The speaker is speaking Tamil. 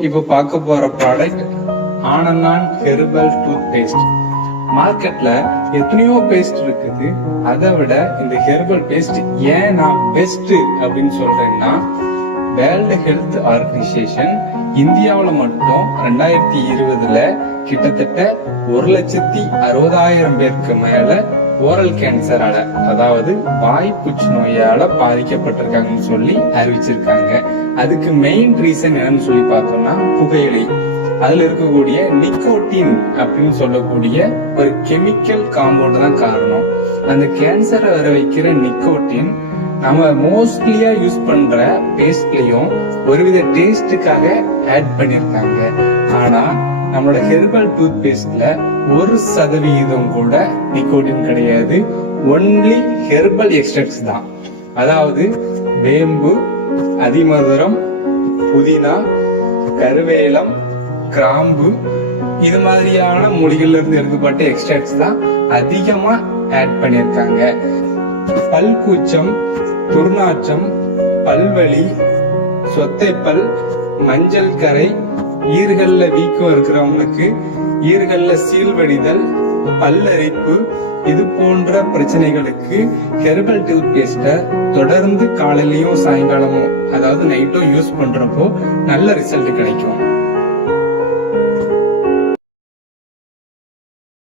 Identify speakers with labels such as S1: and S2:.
S1: இப்போ பார்க்க போற ப்ராடக்ட் ஆனந்தான் ஹெர்பல் டூத் பேஸ்ட் மார்க்கெட்ல எத்தனையோ பேஸ்ட் இருக்குது. அதை விட இந்த ஹெர்பல் பேஸ்ட் ஏன் நான் பெஸ்ட் அப்படின்னு சொல்றேன்னா வேர்ல்டு ஹெல்த் ஆர்கனைசேஷன் இந்தியாவுல மட்டும் ரெண்டாயிரத்தி இருபதுல கிட்டத்தட்ட ஒரு லட்சத்தி அறுபதாயிரம் பேருக்கு மேல ஓரல் கேன்சரால அதாவது வாய் புற்றுநோயால பாதிக்கப்பட்டிருக்காங்கன்னு சொல்லி அறிவிச்சிருக்காங்க. அதுக்கு மெயின் ரீசன் என்னன்னு சொல்லி பார்த்தோம்னா புகையிலை. அதுல இருக்கக்கூடிய நிக்கோட்டின் அப்படின்னு சொல்லக்கூடிய ஒரு கெமிக்கல் காம்பவுண்ட் தான் காரணம். அந்த கேன்சரை வர வைக்கிற நிக்கோட்டின் நம்ம மோஸ்ட்லியா யூஸ் பண்ற பேஸ்ட்லயும் ஒருவித டேஸ்டுக்காக ஆட் பண்ணிருக்காங்க. ஆனா நம்மளோட ஹெர்பல் டூத் பேஸ்ட்ல ஒரு சதவிகிதம் கூட நிக்கோட்டின் கிடையாது. ஒன்லி ஹெர்பல் எக்ஸ்ட்ரக்ட்ஸ் தான். அதாவது வேம்பு அதிமதுரம் புதினா கருவேலம் கிராம்பு இது மாதிரியான மூலிகைல இருந்து எடுக்கப்பட்ட எக்ஸ்ட்ராக்ட்ஸ் தான் அதிகமா ஆட் பண்ணியிருக்காங்க. பல்கூச்சம் துர்நாற்றம் பல்வலி சொத்தைப்பல் மஞ்சள் கரை ஈர்கள்ல வீக்கம் இருக்கிறவங்களுக்கு ஈர்கள்ல சீழ்வடிதல் பல்லரிப்பு இது போன்ற பிரச்சனைகளுக்கு ஹெர்பல் டூத் பேஸ்ட தொடர்ந்து காலையிலயும் சாயங்காலமும் அதாவது நைட்டும் யூஸ் பண்றப்போ நல்ல ரிசல்ட் கிடைக்கும்.